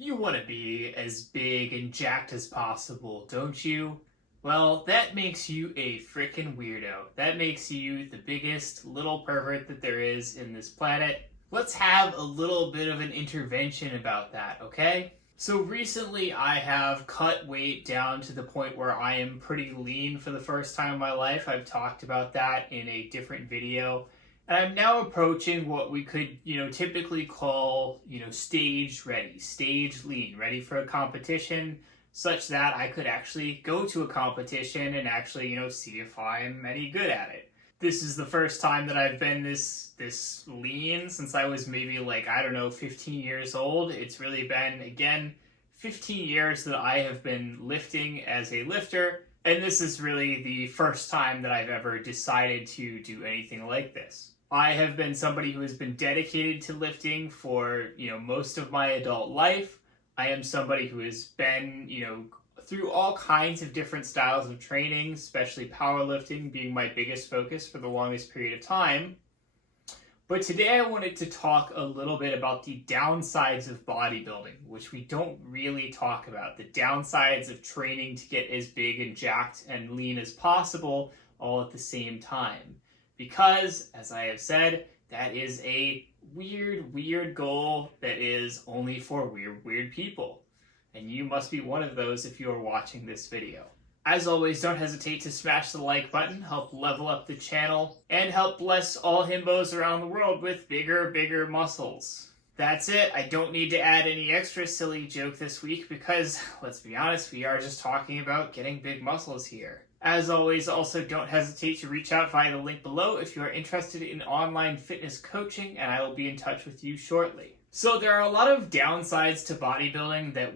You want to be as big and jacked as possible, don't you? Well, that makes you a frickin' weirdo. That makes you the biggest little pervert that there is in this planet. Let's have a little bit of an intervention about that, okay? So recently I have cut weight down to the point where I am pretty lean for the first time in my life. I've talked about that in a different video. And I'm now approaching what we could, typically call, stage ready, stage lean, ready for a competition, such that I could actually go to a competition and actually, see if I'm any good at it. This is the first time that I've been this lean since I was maybe 15 years old. It's really been, again, 15 years that I have been lifting as a lifter. And this is really the first time that I've ever decided to do anything like this. I have been somebody who has been dedicated to lifting for, most of my adult life. I am somebody who has been, through all kinds of different styles of training, especially powerlifting being my biggest focus for the longest period of time. But today I wanted to talk a little bit about the downsides of bodybuilding, which we don't really talk about. The downsides of training to get as big and jacked and lean as possible all at the same time. Because, as I have said, that is a weird goal that is only for weird people. And you must be one of those if you are watching this video. As always, don't hesitate to smash the like button, help level up the channel, and help bless all himbos around the world with bigger muscles. That's it. I don't need to add any extra silly joke this week because, let's be honest, we are just talking about getting big muscles here. As always, also don't hesitate to reach out via the link below if you are interested in online fitness coaching, and I will be in touch with you shortly. So there are a lot of downsides to bodybuilding that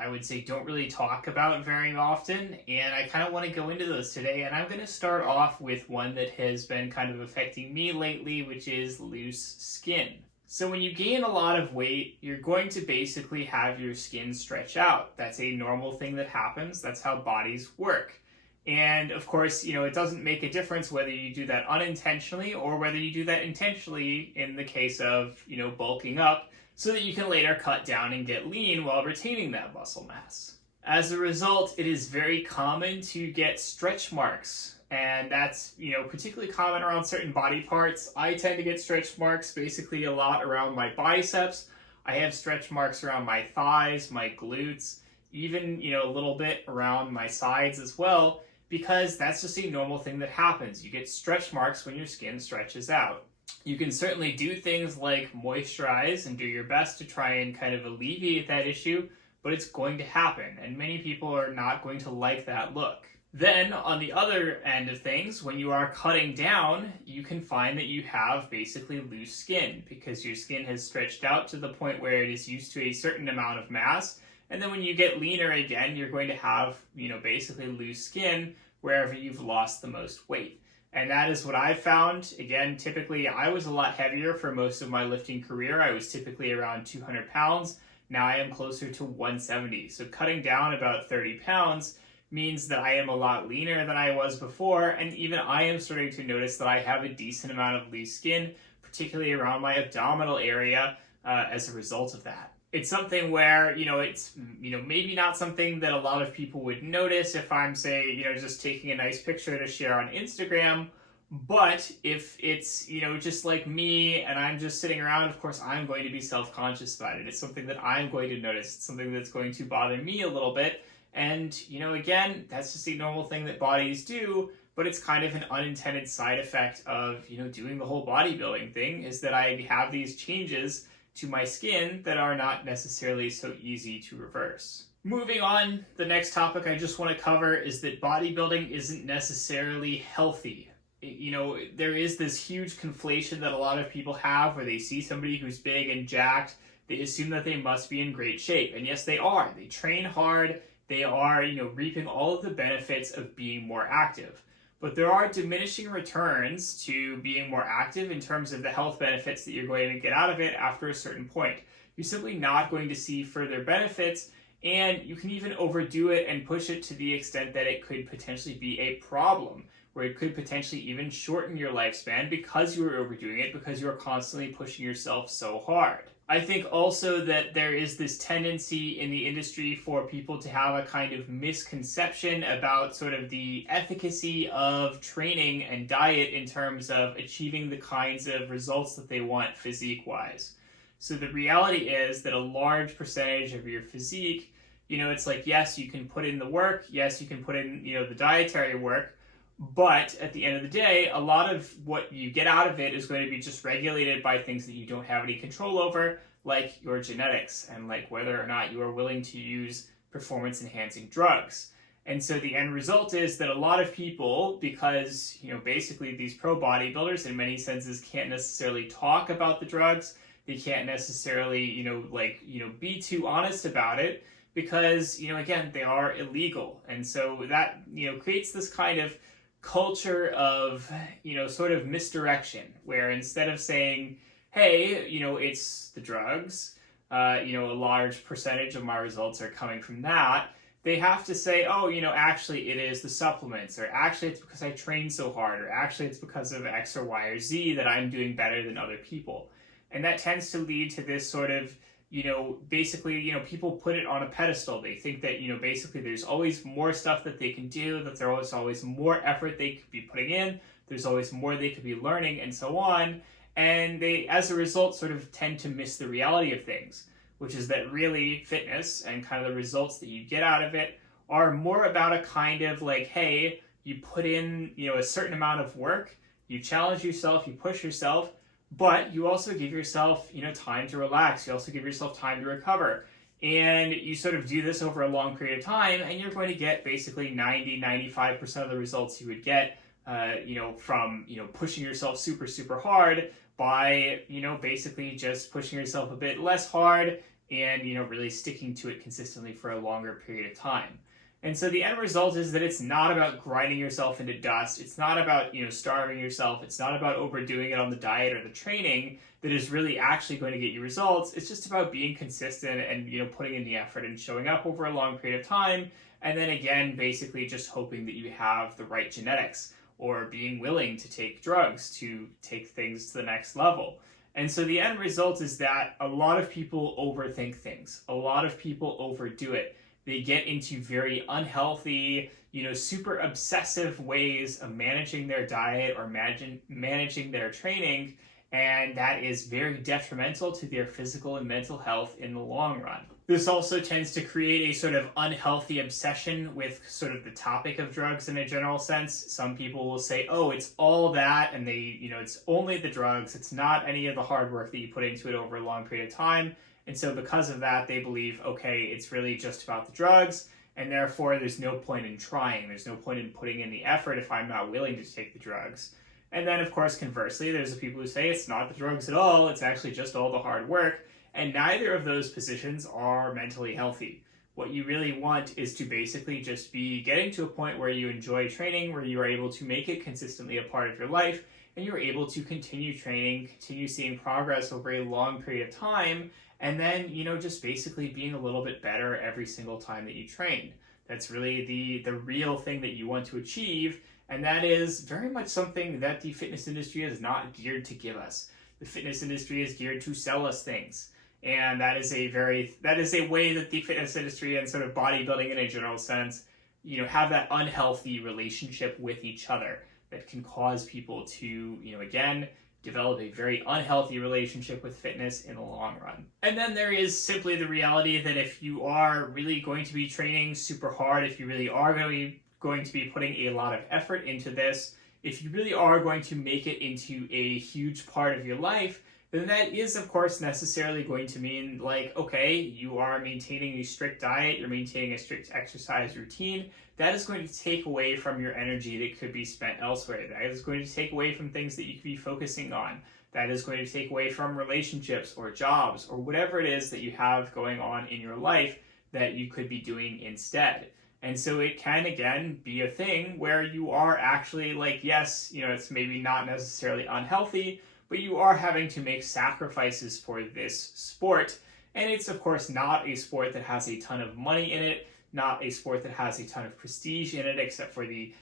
I would say, don't really talk about very often, and I kind of want to go into those today, and I'm going to start off with one that has been kind of affecting me lately, which is loose skin. So when you gain a lot of weight, you're going to basically have your skin stretch out. That's a normal thing that happens. That's how bodies work. And of course, it doesn't make a difference whether you do that unintentionally or whether you do that intentionally in the case of, bulking up so that you can later cut down and get lean while retaining that muscle mass. As a result, it is very common to get stretch marks. And that's, particularly common around certain body parts. I tend to get stretch marks basically a lot around my biceps. I have stretch marks around my thighs, my glutes, even, a little bit around my sides as well, because that's just a normal thing that happens. You get stretch marks when your skin stretches out. You can certainly do things like moisturize and do your best to try and kind of alleviate that issue, but it's going to happen, and many people are not going to like that look. Then, on the other end of things, when you are cutting down, you can find that you have basically loose skin because your skin has stretched out to the point where it is used to a certain amount of mass. And then when you get leaner again, you're going to have, basically loose skin wherever you've lost the most weight. And that is what I found. Again, typically I was a lot heavier for most of my lifting career. I was typically around 200 pounds. Now I am closer to 170. So cutting down about 30 pounds means that I am a lot leaner than I was before. And even I am starting to notice that I have a decent amount of loose skin, particularly around my abdominal area as a result of that. It's something where, it's, maybe not something that a lot of people would notice if I'm, say, just taking a nice picture to share on Instagram. But if it's, just like me and I'm just sitting around, of course, I'm going to be self-conscious about it. It's something that I'm going to notice. It's something that's going to bother me a little bit. And, again, that's just a normal thing that bodies do, but it's kind of an unintended side effect of, doing the whole bodybuilding thing, is that I have these changes to my skin that are not necessarily so easy to reverse. Moving on, the next topic I just want to cover is that bodybuilding isn't necessarily healthy. There is this huge conflation that a lot of people have where they see somebody who's big and jacked, they assume that they must be in great shape. And yes, they are. They train hard. They are, reaping all of the benefits of being more active. But there are diminishing returns to being more active in terms of the health benefits that you're going to get out of it after a certain point. You're simply not going to see further benefits, and you can even overdo it and push it to the extent that it could potentially be a problem, where it could potentially even shorten your lifespan because you are overdoing it, because you are constantly pushing yourself so hard. I think also that there is this tendency in the industry for people to have a kind of misconception about sort of the efficacy of training and diet in terms of achieving the kinds of results that they want physique-wise. So the reality is that a large percentage of your physique, it's like, yes, you can put in the work, yes, you can put in, the dietary work, but at the end of the day, a lot of what you get out of it is going to be just regulated by things that you don't have any control over, like your genetics and like whether or not you are willing to use performance-enhancing drugs. And so the end result is that a lot of people, because, basically these pro bodybuilders in many senses can't necessarily talk about the drugs, they can't necessarily, be too honest about it because, again, they are illegal. And so that, creates this kind of culture of, sort of misdirection, where instead of saying, hey, it's the drugs, a large percentage of my results are coming from that, they have to say, oh, actually it is the supplements, or actually it's because I train so hard, or actually it's because of X or Y or Z that I'm doing better than other people. And that tends to lead to this sort of, basically, people put it on a pedestal. They think that, basically there's always more stuff that they can do, that there's always more effort they could be putting in, there's always more they could be learning, and so on. And they, as a result, sort of tend to miss the reality of things, which is that really fitness and kind of the results that you get out of it are more about a kind of like, hey, you put in, a certain amount of work, you challenge yourself, you push yourself, but you also give yourself, time to relax. You also give yourself time to recover. And you sort of do this over a long period of time, and you're going to get basically 90-95% of the results you would get, from, pushing yourself super, super hard by, basically just pushing yourself a bit less hard and, really sticking to it consistently for a longer period of time. And so the end result is that it's not about grinding yourself into dust. It's not about, starving yourself. It's not about overdoing it on the diet or the training that is really actually going to get you results. It's just about being consistent and, putting in the effort and showing up over a long period of time. And then again, basically just hoping that you have the right genetics or being willing to take drugs to take things to the next level. And so the end result is that a lot of people overthink things. A lot of people overdo it. They get into very unhealthy, super obsessive ways of managing their diet or managing their training, and that is very detrimental to their physical and mental health in the long run. This also tends to create a sort of unhealthy obsession with sort of the topic of drugs in a general sense. Some people will say, oh, it's all that, and they, it's only the drugs. It's not any of the hard work that you put into it over a long period of time. And so because of that, they believe, okay, it's really just about the drugs, and therefore there's no point in trying. There's no point in putting in the effort if I'm not willing to take the drugs. And then, of course, conversely, there's the people who say it's not the drugs at all, it's actually just all the hard work, and neither of those positions are mentally healthy. What you really want is to basically just be getting to a point where you enjoy training, where you are able to make it consistently a part of your life, and you're able to continue training, continue seeing progress over a long period of time, and then, just basically being a little bit better every single time that you train. That's really the real thing that you want to achieve, and that is very much something that the fitness industry is not geared to give us. The fitness industry is geared to sell us things. And that is a way that the fitness industry and sort of bodybuilding in a general sense, have that unhealthy relationship with each other that can cause people to, again, develop a very unhealthy relationship with fitness in the long run. And then there is simply the reality that if you are really going to be training super hard, if you really are going to be putting a lot of effort into this, if you really are going to make it into a huge part of your life, then that is, of course, necessarily going to mean, like, okay, you are maintaining a strict diet, you're maintaining a strict exercise routine. That is going to take away from your energy that could be spent elsewhere. That is going to take away from things that you could be focusing on. That is going to take away from relationships or jobs or whatever it is that you have going on in your life that you could be doing instead. And so it can, again, be a thing where you are actually like, yes, it's maybe not necessarily unhealthy, but you are having to make sacrifices for this sport. And it's, of course, not a sport that has a ton of money in it, not a sport that has a ton of prestige in it, except for the,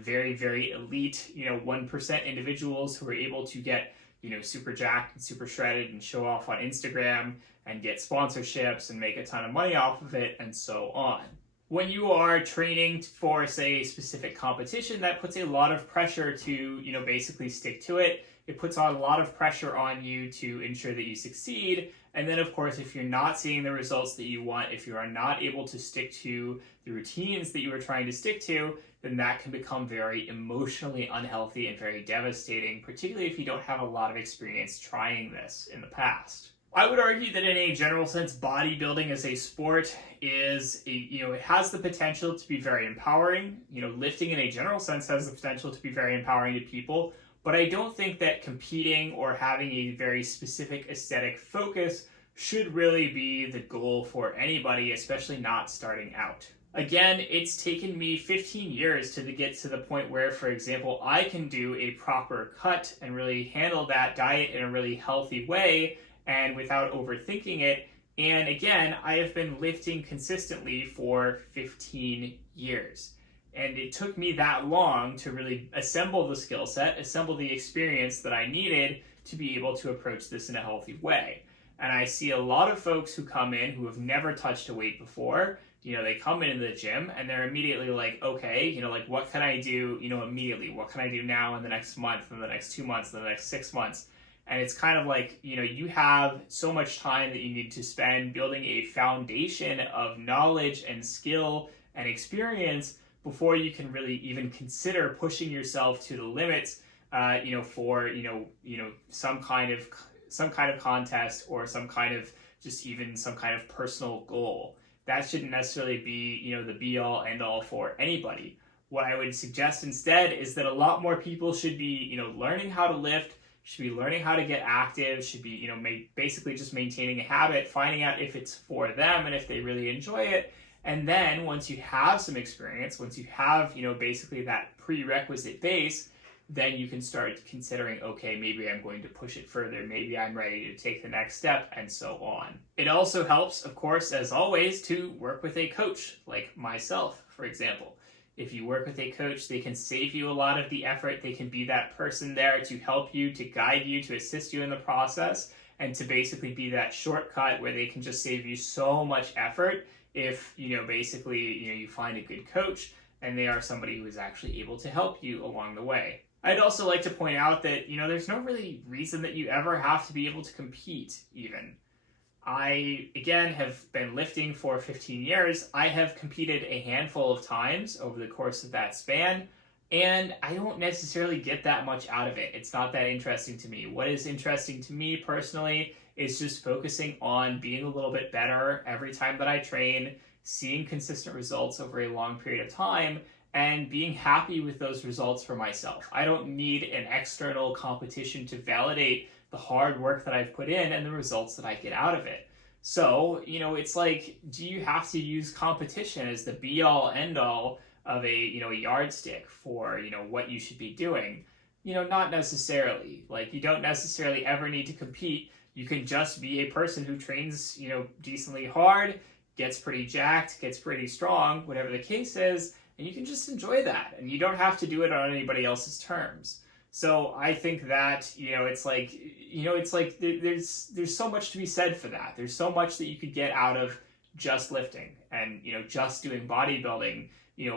very, very elite, 1% individuals who are able to get, super jacked and super shredded and show off on Instagram and get sponsorships and make a ton of money off of it and so on. When you are training for, say, a specific competition, that puts a lot of pressure to, basically stick to it. It puts on a lot of pressure on you to ensure that you succeed. And then, of course, if you're not seeing the results that you want, if you are not able to stick to the routines that you are trying to stick to, then that can become very emotionally unhealthy and very devastating, particularly if you don't have a lot of experience trying this in the past. I would argue that in a general sense, bodybuilding as a sport it has the potential to be very empowering. Lifting in a general sense has the potential to be very empowering to people, but I don't think that competing or having a very specific aesthetic focus should really be the goal for anybody, especially not starting out. Again, it's taken me 15 years to get to the point where, for example, I can do a proper cut and really handle that diet in a really healthy way and without overthinking it. And again, I have been lifting consistently for 15 years. And it took me that long to really assemble the skill set, assemble the experience that I needed to be able to approach this in a healthy way. And I see a lot of folks who come in who have never touched a weight before. They come into the gym and they're immediately like, okay, what can I do, immediately? What can I do now in the next month, in the next 2 months, in the next 6 months? And it's kind of like, you have so much time that you need to spend building a foundation of knowledge and skill and experience before you can really even consider pushing yourself to the limits, for, some kind of contest or some kind of personal goal. That shouldn't necessarily be, the be all end all for anybody. What I would suggest instead is that a lot more people should be, learning how to lift, should be learning how to get active, should be, basically just maintaining a habit, finding out if it's for them and if they really enjoy it. And then once you have some experience, once you have, basically that prerequisite base, then you can start considering, okay, maybe I'm going to push it further, maybe I'm ready to take the next step, and so on. It also helps, of course, as always, to work with a coach, like myself, for example. If you work with a coach, they can save you a lot of the effort. They can be that person there to help you, to guide you, to assist you in the process, and to basically be that shortcut where they can just save you so much effort if, you find a good coach and they are somebody who is actually able to help you along the way. I'd also like to point out that, there's no really reason that you ever have to be able to compete even. I, again, have been lifting for 15 years. I have competed a handful of times over the course of that span, and I don't necessarily get that much out of it. It's not that interesting to me. What is interesting to me personally is just focusing on being a little bit better every time that I train, seeing consistent results over a long period of time, and being happy with those results for myself. I don't need an external competition to validate the hard work that I've put in and the results that I get out of it. So, it's like, do you have to use competition as the be-all, end-all of a yardstick for, what you should be doing? Not necessarily. Like, you don't necessarily ever need to compete. You can just be a person who trains, decently hard, gets pretty jacked, gets pretty strong, whatever the case is, and you can just enjoy that. And you don't have to do it on anybody else's terms. So I think that, it's like there's so much to be said for that. There's so much that you could get out of just lifting and, just doing bodybuilding,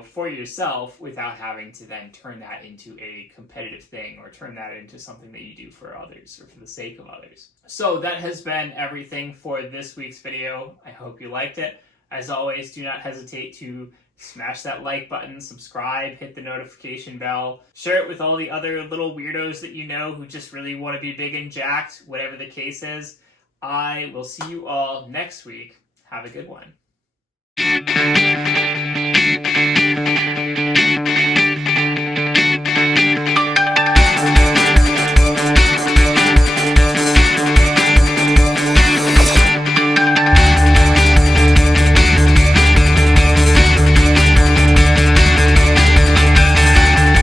for yourself without having to then turn that into a competitive thing or turn that into something that you do for others or for the sake of others. So that has been everything for this week's video. I hope you liked it. As always, do not hesitate to smash that like button, subscribe, hit the notification bell, share it with all the other little weirdos that you know who just really want to be big and jacked, whatever the case is. I will see you all next week. Have a good one.